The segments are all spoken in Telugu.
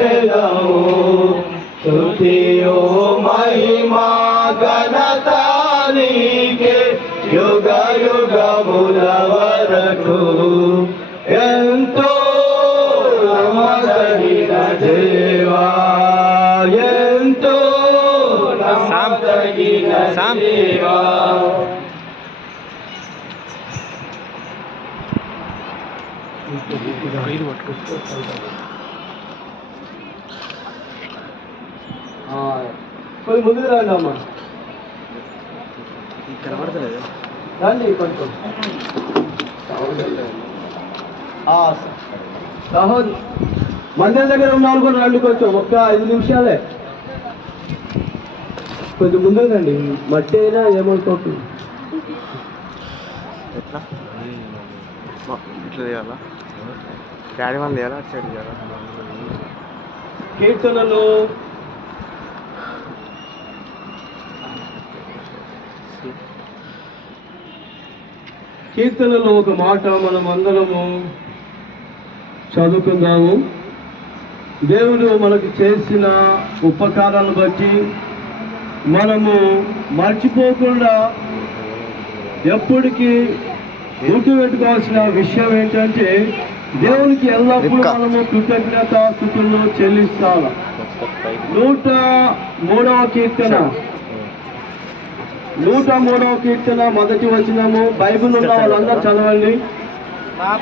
చేదము స్తుతియో మహిమా ఘనత నీకే యుగ యుగముల వరకు ఎంతో నమ్మదగిన దేవా ఎంతో నమ్మదగిన దేవా కొంచెం ముందుకు రండి అమ్మా కనబడతలేదు రండి కొంచెం సహోదరు మందిరం దగ్గర ఉన్న వాళ్ళు కూడా రండి కొంచెం ఒక్క 5 నిమిషాలే కొంచెం ముందుకు రండి మట్టి అయినా ఏమనుకోతుంది ఎట్లా ఇట్లా చేయాలా డాడీ మనం చేయాలా అటు సైడ్ చేయాలా కీర్తనలు కీర్తనలో ఒక మాట మనం అందరము చదువుకుందాము. దేవుడు మనకు చేసిన ఉపకారాలను బట్టి మనము మర్చిపోకుండా ఎప్పటికీ గుర్తుపెట్టుకోవాల్సిన విషయం ఏంటంటే దేవునికి ఎల్లప్పుడూ మనము కృతజ్ఞతాస్తుతులు చెల్లిస్తాము. 103వ కీర్తన మొదటి వచనము. బైబిల్ ఉన్న వాళ్ళందరూ చదవండి.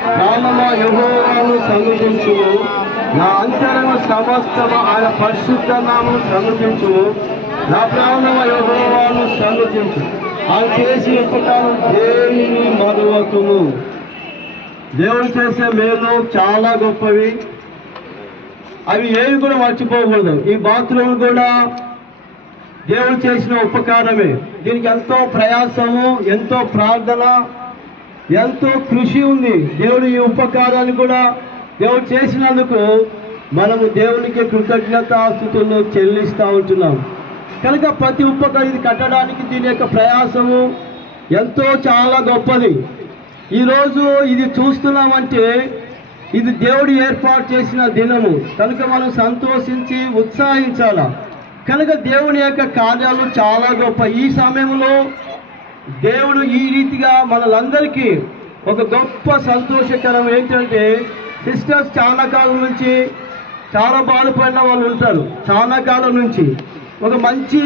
ప్రాణమా యెహోవాను సన్నుతించుము, నా అంతరంగ సమస్తము ఆయన పరిశుద్ధ నామమును సన్నుతించుము. నా ప్రాణమా యెహోవాను సన్నుతించు, ఆయన చేసి ఉపకారం దేనిని మరువకుము. దేవుడు చేసే మేలు చాలా గొప్పవి, అవి ఏవి కూడా మర్చిపోకూడదు. ఈ బాత్రూమ్ కూడా దేవుడు చేసిన ఉపకారమే. దీనికి ఎంతో ప్రయాసము, ఎంతో ప్రార్థన, ఎంతో కృషి ఉంది. దేవుడు ఈ ఉపకారాన్ని కూడా దేవుడు చేసినందుకు మనము దేవునికి కృతజ్ఞతాస్తుతులు చెల్లిస్తూ ఉంటున్నాం. కనుక ప్రతి ఉపకారం ఇది కట్టడానికి దీని యొక్క ప్రయాసము ఎంతో చాలా గొప్పది. ఈరోజు ఇది చూస్తున్నామంటే ఇది దేవుడు ఏర్పాటు చేసిన దినము కనుక మనం సంతోషించి ఉత్సాహించాల. కనుక దేవుని యొక్క కార్యాలు చాలా గొప్ప. ఈ సమయంలో దేవుడు ఈ రీతిగా మనలందరికీ ఒక గొప్ప సంతోషకరం ఏంటంటే సిస్టర్స్ చాలా కాలం నుంచి చాలా బాధపడిన వాళ్ళు ఉంటారు. చాలా కాలం నుంచి ఒక మంచి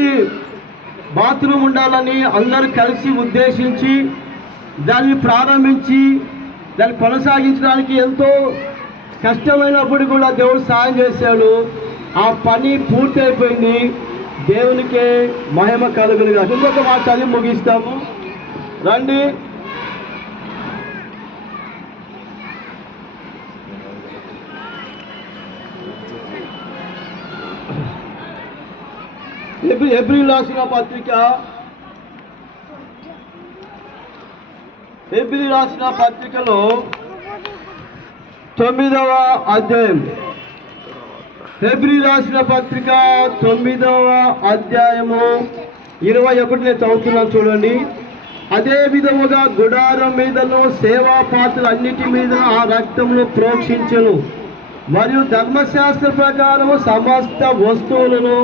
బాత్రూమ్ ఉండాలని అందరూ కలిసి ఉద్దేశించి దాన్ని ప్రారంభించి దాన్ని కొనసాగించడానికి ఎంతో కష్టమైనప్పుడు కూడా దేవుడు సాయం చేశాడు. ఆ పని పూర్తి అయిపోయింది. దేవునికే మహిమ కలుగునుగా. ఇంకొక మాట చదివి ముగిస్తాము రండి. హెబ్రీయులకు రాసిన పత్రిక 9వ అధ్యాయం. హెబ్రీయులకు రాసిన పత్రిక 9వ అధ్యాయము 21 నేను చదువుతున్నాను చూడండి. అదే విధముగా గుడారం మీదను సేవా పాత్రలు అన్నిటి మీద ఆ రక్తమును ప్రోక్షించెను. మరియు ధర్మశాస్త్ర ప్రకారము సమస్త వస్తువులను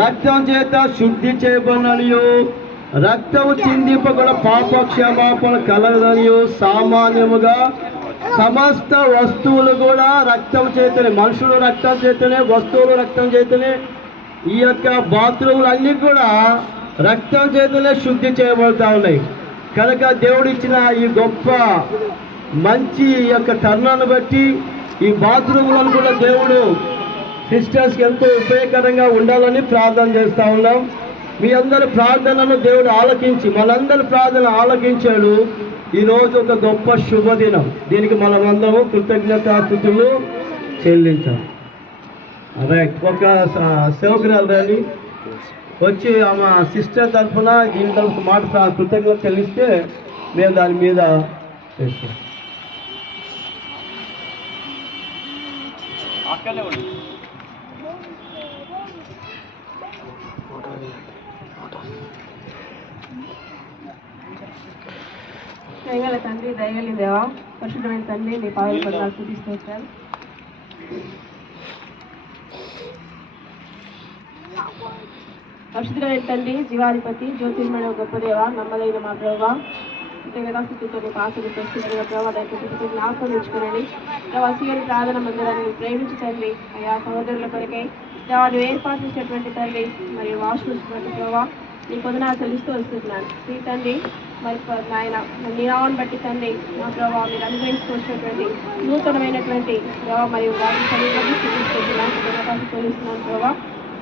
రక్తం చేత శుద్ధి చేయబడిననియు రక్తము చిందింపకుండా పాప క్షమాపణ కలగదనియు సామాన్యముగా సమస్త వస్తువులు కూడా రక్తం చేతనే, మనుషులు రక్తం చేతనే, వస్తువులు రక్తం చేతనే, ఈ యొక్క బాత్రూములు అన్నీ కూడా రక్తం చేతనే శుద్ధి చేయబడుతూ ఉన్నాయి. కనుక దేవుడు ఇచ్చిన ఈ గొప్ప మంచి ఈ యొక్క టర్నాన్ని బట్టి ఈ బాత్రూములను కూడా దేవుడు సిస్టర్స్కి ఎంతో ఉపయోగకరంగా ఉండాలని ప్రార్థన చేస్తూ ఉన్నాం. మీ అందరి ప్రార్థనను దేవుడు ఆలకించి మనందరి ప్రార్థన ఆలకించాడు. ఈరోజు ఒక గొప్ప శుభదినం. దీనికి మనమందరము కృతజ్ఞతాస్తుతులు చెల్లించాలి. రైట్, ఒక సేవకురాలు రండి వచ్చి ఆమె సిస్టర్ తరఫున దీని తరఫు మాట కృతజ్ఞత చెల్లిస్తే మేము దాని మీద చేస్తాం. దయగల తండ్రి, దయగలి దేవా, పరిశుద్ధమైన తండ్రి, నీ పాదాల పట్ల స్తుతిస్తూ పరిశుద్ధుడైన తండ్రి, జీవాధిపతి, జ్యోతిర్మయ గొప్ప దేవ, నమ్మదైన మా ప్రభావ స్థితితో ఆశలు ప్రస్తుతంగా ప్రభావ జ్ఞాపకం ఉంచుకునండి. ప్రభావ సీఎం ప్రార్థన మందిరాన్ని ప్రేమించి తండ్రి, అయా సహోదరుల కొరకై వాళ్ళు ఏర్పాటు చేసినటువంటి తండ్రి మరియు వాష్రూమ్స్ ప్రభావ నీ పొందనాలు చెల్లిస్తూ వస్తున్నాను. నీ తండ్రి మరి ఆయన నీరావని బట్టి తండ్రి మా ప్రభావ మీరు అనుగ్రహిస్తూ వచ్చినటువంటి నూతనమైనటువంటి ప్రభావ మరియు వాటి శరీరాన్ని చూపిస్తున్నాను చెల్లిస్తున్నాను ప్రభావ.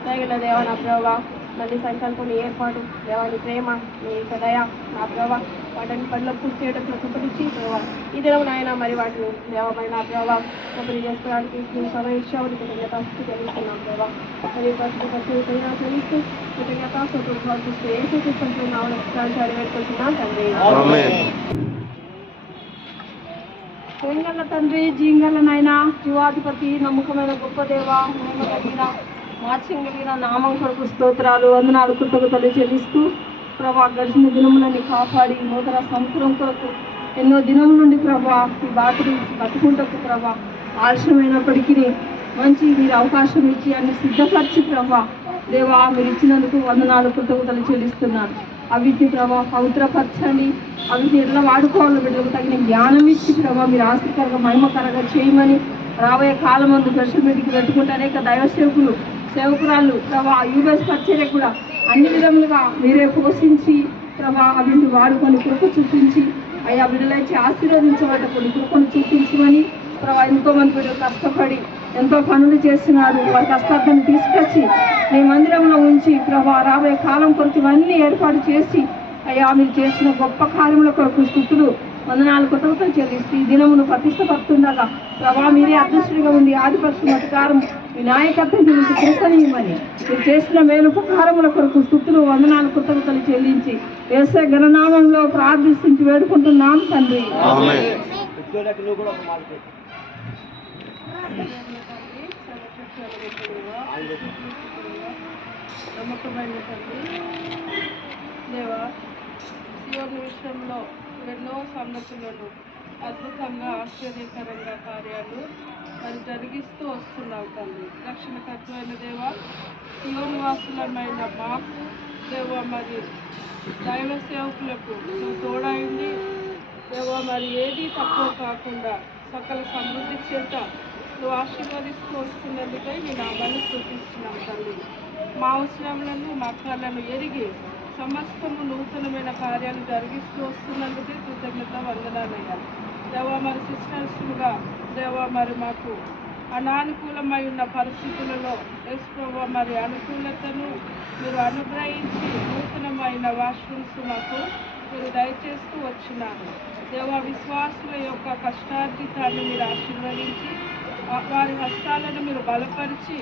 దయగల దేవ నా ప్రభావ మళ్ళీ సంకల్పం ఏర్పాటు దేవాని ప్రేమ నీ దయ నా ప్రభావ వాటిని పనులు పూర్తి చేయడంలో కృపనిచ్చి ప్రభావ ఈ దినం నాయన మరి వాటిని దేవమైన నా ప్రభావ కంపెనీ చేసుకోవడానికి నేను సమయం ఇచ్చామని కృతజ్ఞతాస్తు తెలుస్తున్నాం ప్రభావ. మరి చెల్లిస్తూ కృతజ్ఞతాస్తు భావిస్తూ ఏ చూపిస్తున్నాం వేడుకుంటున్నాం తండ్రి. తెలంగాణ తండ్రి, జీంగల నాయన, జీవాధిపతి, నమ్మకమైన గొప్ప దేవ, మహిమ కలిగిన వాత్సల్యం కలిగిన నామం కొరకు స్తోత్రాలు, వందనాలు, కృతజ్ఞతలు చెల్లిస్తూ ప్రభా గడిచిన దినములని కాపాడి నూతన సంవత్సరం కొరకు ఎన్నో దినముల నుండి ప్రభా ఈ బాటలు బతుకుంటకు ప్రభా ఆలస్యమైనప్పటికీ మంచి మీరు అవకాశం ఇచ్చి అన్ని సిద్ధపరిచి ప్రభా దేవా మీరు ఇచ్చినందుకు వందనాలు, కృతజ్ఞతలు చెల్లిస్తున్నాను. అవిటిని ప్రభా పవిత్రపరచండి, అవిటిని ఎట్లా వాడుకోవాలో బిడ్డలకు తగిన జ్ఞానం ఇచ్చి ప్రభా మీరు ఆసక్తికరంగా మహిమకరంగా చేయమని రాబోయే కాలం ముందు స్పెషల్ మీటింగ్కి పెట్టుకుంటే అనేక దైవ సేవకురాళ్ళు ప్రభా యూఎస్ పరిచర్య కూడా అన్ని విధములుగా మీరే పోషించి ప్రభా అవిటిని వాడుకొని కృప చూపించి అయ్యా బిడ్డలైతే ఆశీర్వదించబడ్డ కొన్ని కృపను చూపించమని ప్రభా ఎంతోమంది బిడ్డలు కష్టపడి ఎంతో పనులు చేస్తున్నారు. వారి కష్టార్థాన్ని తీసుకొచ్చి మీ మందిరంలో ఉంచి ప్రభా రాబోయే కాలం కొరకు ఇవన్నీ ఏర్పాటు చేసి అయ్యా మీరు చేసిన గొప్ప కార్యముల కొరకు స్థుతులు, వందనాలు, కృతజ్ఞతలు చెల్లిస్తూ ఈ దినమును ప్రతిష్టపడుతుండగా ప్రభా మీరే అదృష్టిగా ఉండి ఆదిపక్షం అధికారం మీ నాయకత్వం గురించి కృతజ్ఞమని మీరు చేసిన మేలుపకారముల కొరకు స్థుతులు, వందనాలు, కృతజ్ఞతలు చెల్లించి యేసయ్య ఘననామంలో ప్రార్థించి వేడుకుంటున్నాం తండ్రి. నమ్మకమైన తండ్రి దేవా, సియోను విషయంలో ఎన్నో సన్నతులను అద్భుతంగా ఆశ్చర్యకరంగా కార్యాలు మరి జరిగిస్తూ వస్తున్నావు తండ్రి. రక్షణకర్తమైన దేవా, సియోను వాసులమైన మాకు దేవా మరి దైవ సేవకులకు నువ్వు తోడైంది దేవా మరి ఏది తక్కువ కాకుండా సకల సమృద్ధి చేత నువ్వు ఆశీర్వదిస్తూ వస్తున్నందుకై నీ నామాన్ని స్తుతిస్తున్నాం తండ్రి. మా అవసరములను మా కళలను ఎరిగి సమస్తము నూతనమైన కార్యాలు జరిగిస్తూ వస్తున్నందుకే కృతజ్ఞత వందనాలయ్యా. దేవా మరి సిస్టర్స్గా దేవా మరి మాకు అనానుకూలమై ఉన్న పరిస్థితులలో యేసుప్రభువా మరి అనుకూలతను మీరు అనుగ్రహించి నూతనమైన వాష్రూమ్స్ మాకు మీరు దయచేస్తూ వచ్చినారు. దేవా విశ్వాసుల యొక్క కష్టార్జితాన్ని మీరు ఆశీర్వదించి వారి హస్తాలను మీరు బలపరిచి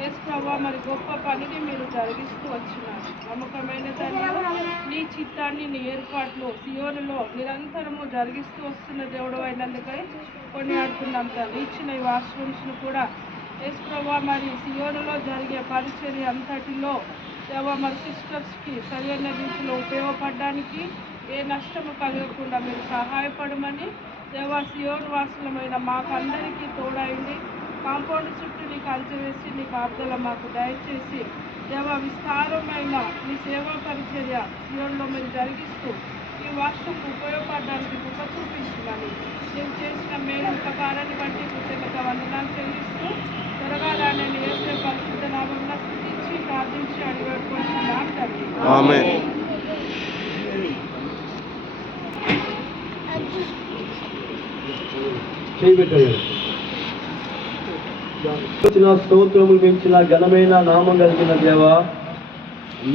యేసుప్రభువా మరి గొప్ప పనిని మీరు జరిగిస్తూ వచ్చినారు. నమ్మకమైన దాన్ని నీ చిత్తాన్ని నీ ఏర్పాట్లు సియోనులో నిరంతరము జరిగిస్తూ వస్తున్న దేవుడు అయినందుకై కొనియాడుతున్నాం తండ్రి. ఇచ్చిన ఈ వాష్రూమ్స్ను కూడా యేసుప్రభువా మరి సియోనులో జరిగే పరిచర్య అంతటిలో దేవా మరి సిస్టర్స్కి సరైన రీతిలో ఉపయోగపడడానికి ఏ నష్టము కలగకుండా మీరు సహాయపడమని దేవా సియోను వాసులమైన మాకందరికీ తోడైంది కాంపౌండ్ చుట్టూ నీకు అంచవేసి నీ కాపుదల మాకు దయచేసి దేవా విస్తారమైన నీ సేవా పరిచర్య సియోన్లో మీరు జరిగిస్తూ ఈ వాష్రూమ్ ఉపయోగపడడానికి కృప చూపించమని నేను చేసిన మేలు ఉపకారాన్ని బట్టి కృతజ్ఞత వందనాలు చెల్లిస్తూ త్వరగా రానని యేసు పరిశుద్ధ నామమున స్తుతించి ప్రార్థించి అడిగిపెట్టుకుంటున్నాం తండ్రి. ఆమేన్. స్తోత్రములు మించిన ఘనమైన నామం కలిగిన దేవ,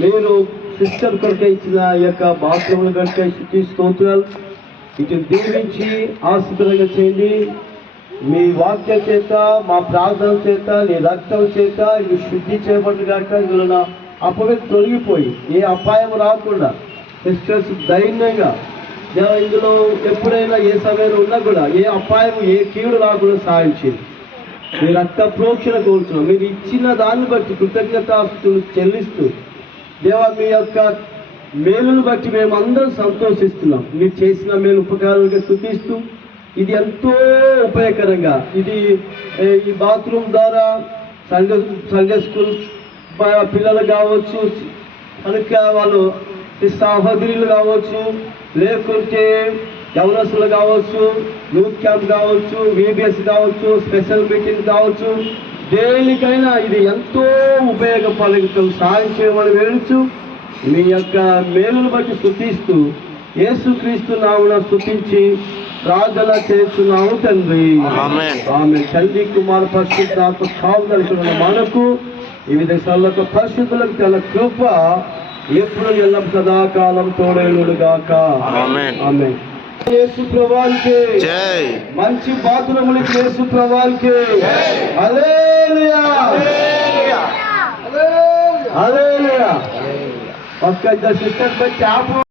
మీరు సిస్టర్ కొరకే ఇచ్చిన ఈ యొక్క బాత్రూముల కొరకే శుద్ధి స్తోత్రాలు ఇటు దీవించి ఆశీర్వాదంగా చేయండి. మీ వాక్యం చేత మా ప్రార్థన చేత నీ రక్తం చేత ఇవి శుద్ధి చేయబడిగాక ఇందులో అపవిత్ర తొలగిపోయి ఏ అపాయం రాకుండా సిస్టర్స్ ధైర్యంగా ఇందులో ఎప్పుడైనా ఏ సమయంలో ఉన్నా కూడా ఏ అపాయం ఏ కీడు రాకుండా సహాయం చేయండి. మీ రక్త ప్రోక్షణ కోరుతున్నాం. మీరు ఇచ్చిన దాన్ని బట్టి కృతజ్ఞతాస్తులు చెల్లిస్తూ దేవా మీ యొక్క మేలును బట్టి మేము అందరం సంతోషిస్తున్నాం. మీరు చేసిన మేలు ఉపకారాలుగా స్తుతిస్తూ ఇది ఎంతో ఉపయోగకరంగా ఇది ఈ బాత్రూమ్ ద్వారా సండే స్కూల్ పిల్లలు కావచ్చు కనుక వాళ్ళు ఈ సహోదరులు కావచ్చు, లేకుంటే యవనస్తులు కావచ్చు, యూత్ క్యాంప్ కావచ్చు, VBS కావచ్చు, స్పెషల్ మీటింగ్ కావచ్చు, దేనికైనా ఇది ఎంతో ఉపయోగపడుతుంది. సాయం చేయమని వేడుచు మీ యొక్క మేలును బట్టి స్తుతిస్తూ యేసుక్రీస్తు నామమున స్తుతించి ప్రార్థన చేస్తున్నాము తండ్రి. ఆమె తండ్రి కుమార పరిశుద్ధాత్మ కావుదలుచున్న మనకు ఈ విధంగా పరిశుద్ధులకు తన కృప ఎప్పుడు ఎల్లం సదాకాలం తోడేలుగాక. ఆమె యేసు ప్రభువానికి జై. మంచి బాతురములకు యేసు ప్రభువానికి హల్లెలూయా హల్లెలూయా. ఒక్క సిస్టర్ బట్టి